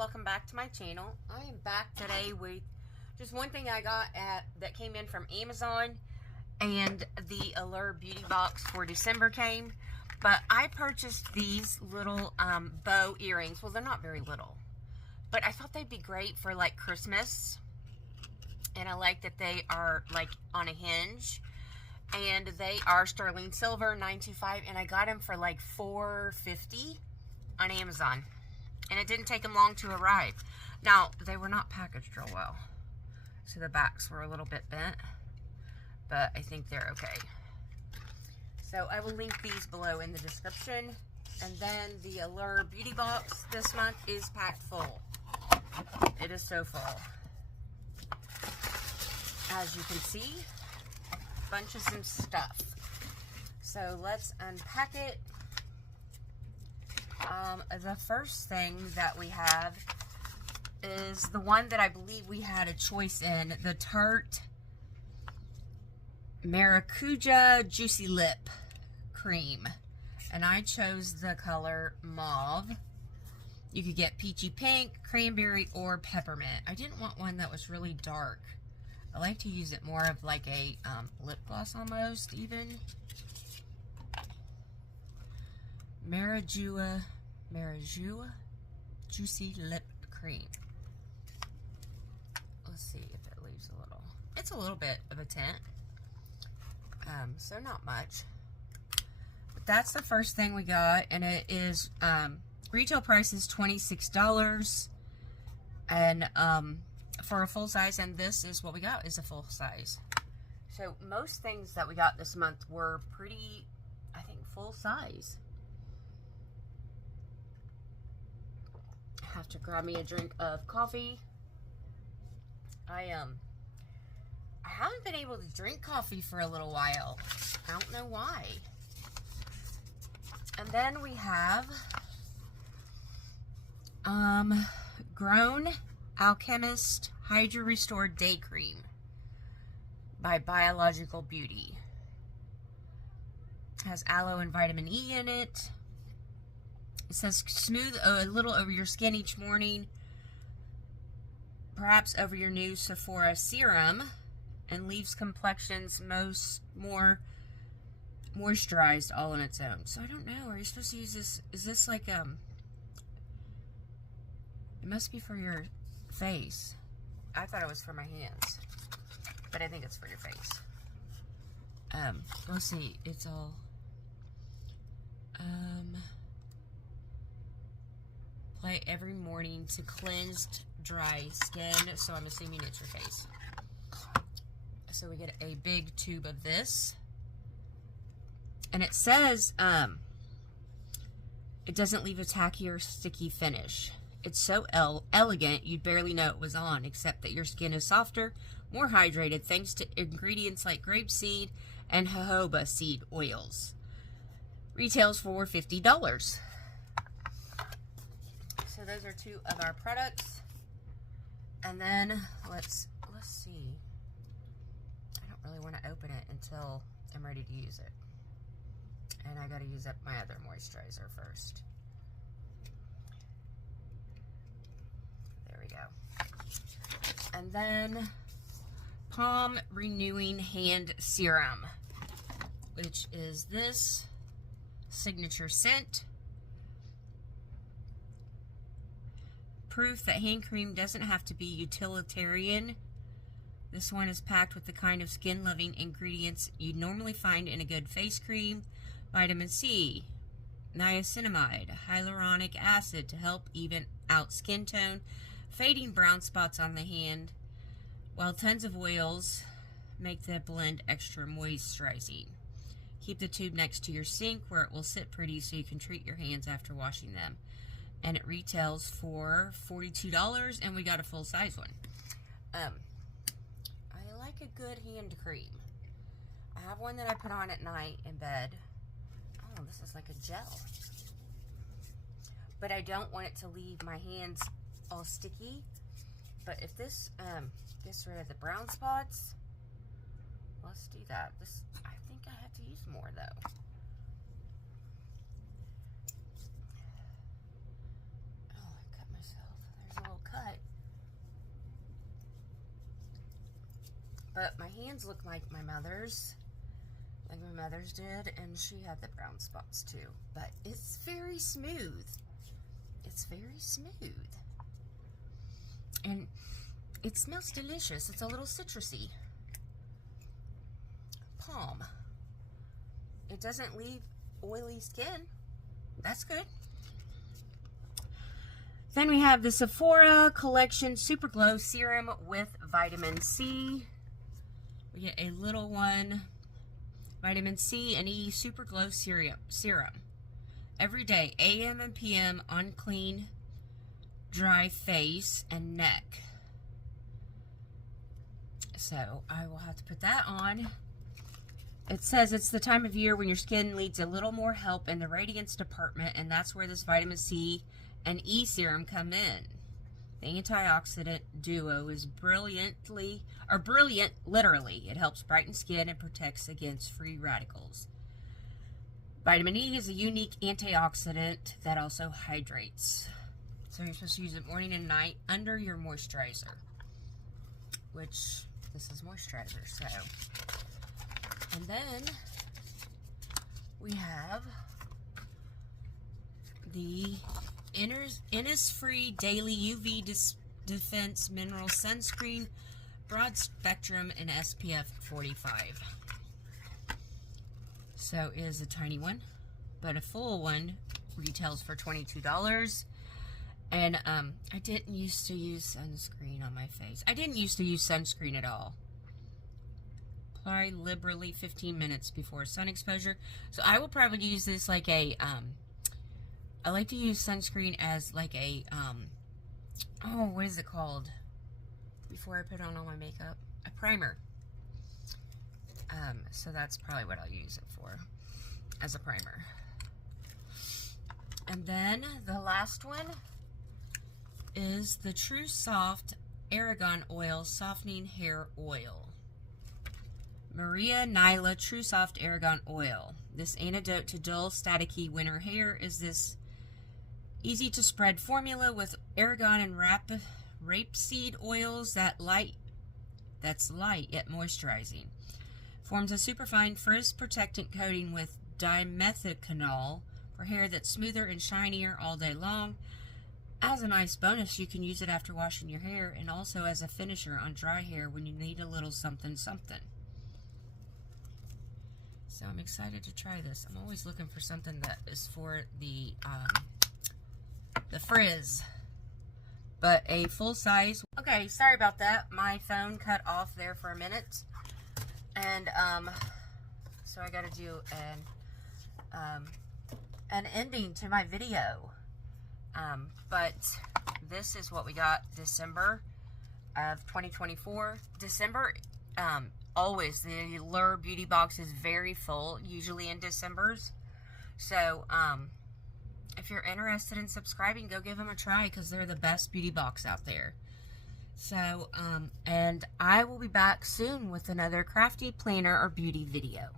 welcome back to my channel. I am back today with just one thing I got that came in from Amazon, and the Allure beauty box for December came. But I purchased these little bow earrings. Well, they're not very little, but I thought they'd be great for like Christmas. And I like that they are like on a hinge, and they are sterling silver, $9.25, and I got them for like $4.50 on Amazon. And it didn't take them long to arrive. Now, they were not packaged real well, so the backs were a little bit bent, but I think they're okay. So I will link these below in the description. And then the Allure beauty box this month is packed full. It is so full. As you can see, bunches of stuff. So let's unpack it. The first thing that we have is the one that I believe we had a choice in, the Tarte Maracuja Juicy Lip Cream. And I chose the color mauve. You could get peachy pink, cranberry, or peppermint. I didn't want one that was really dark. I like to use it more of like a lip gloss almost, even. Maracuja Juicy Lip Cream. Let's see if it leaves a little. It's a little bit of a tint. So not much. But that's the first thing we got, and it is retail price is $26, and for a full size, and this is what we got, is a full size. So most things that we got this month were pretty, I think, full size. I have to grab me a drink of coffee. I haven't been able to drink coffee for a little while. I don't know why. And then we have Grown Alchemist Hydro Restored Day Cream by Biological Beauty. Has aloe and vitamin E in it. It says smooth a little over your skin each morning, perhaps over your new Sephora serum, and leaves complexions more moisturized all on its own. So I don't know. Are you supposed to use this? Is this like it must be for your face. I thought it was for my hands, but I think it's for your face. Let's see. It's all apply every morning to cleansed dry skin. So I'm assuming it's your face. So we get a big tube of this, and it says it doesn't leave a tacky or sticky finish. It's so elegant you'd barely know it was on, except that your skin is softer, more hydrated thanks to ingredients like grapeseed and jojoba seed oils. Retails for $50. So those are two of our products. And then let's see. I don't really want to open it until I'm ready to use it. And I got to use up my other moisturizer first. There we go. And then Palm Renewing Hand Serum, which is this signature scent. Proof that hand cream doesn't have to be utilitarian. This one is packed with the kind of skin-loving ingredients you'd normally find in a good face cream. Vitamin C, niacinamide, hyaluronic acid to help even out skin tone, fading brown spots on the hand, while tons of oils make the blend extra moisturizing. Keep the tube next to your sink where it will sit pretty so you can treat your hands after washing them. And it retails for $42, and we got a full size one. I like a good hand cream. I have one that I put on at night in bed. Oh, this is like a gel. But I don't want it to leave my hands all sticky. But if this gets rid of the brown spots, let's do that. I think I have to use more though. but my hands look like my mother's. Like my mother's did, and she had the brown spots too. But it's very smooth. It's very smooth. And it smells delicious. It's a little citrusy. Palm. It doesn't leave oily skin. That's good. Then we have the Sephora Collection Super Glow Serum with Vitamin C. We get a little one. Vitamin C and E Super Glow Serum. Every day, AM and PM on clean, dry face and neck. So, I will have to put that on. It says it's the time of year when your skin needs a little more help in the radiance department, and that's where this vitamin C and E serum come in. The antioxidant duo is brilliant, literally. It helps brighten skin and protects against free radicals. Vitamin E is a unique antioxidant that also hydrates. So you're supposed to use it morning and night under your moisturizer, which this is moisturizer, so. And then we have the Innisfree Daily UV Defense Mineral Sunscreen, Broad Spectrum, and SPF 45. So it is a tiny one, but a full one retails for $22. And I didn't used to use sunscreen on my face. I didn't used to use sunscreen at all. Apply liberally 15 minutes before sun exposure. So I will probably use this like a I like to use sunscreen as like a, oh, what is it called? Before I put on all my makeup. A primer. So that's probably what I'll use it for, as a primer. And then the last one is the True Soft Argan Oil Softening Hair Oil. Maria Nyla True Soft Argan Oil. This antidote to dull, staticky winter hair is this easy to spread formula with argan and rapeseed oils that's light yet moisturizing. Forms a superfine frizz protectant coating with dimethicanol for hair that's smoother and shinier all day long. As a nice bonus, you can use it after washing your hair and also as a finisher on dry hair when you need a little something something. So I'm excited to try this. I'm always looking for something that is for the frizz, but a full size. Okay, sorry about that. My phone cut off there for a minute, and so I got to do an ending to my video. But this is what we got December of 2024. December, always the Allure beauty box is very full, usually in December's. So if you're interested in subscribing, go give them a try because they're the best beauty box out there. So and I will be back soon with another crafty planner or beauty video.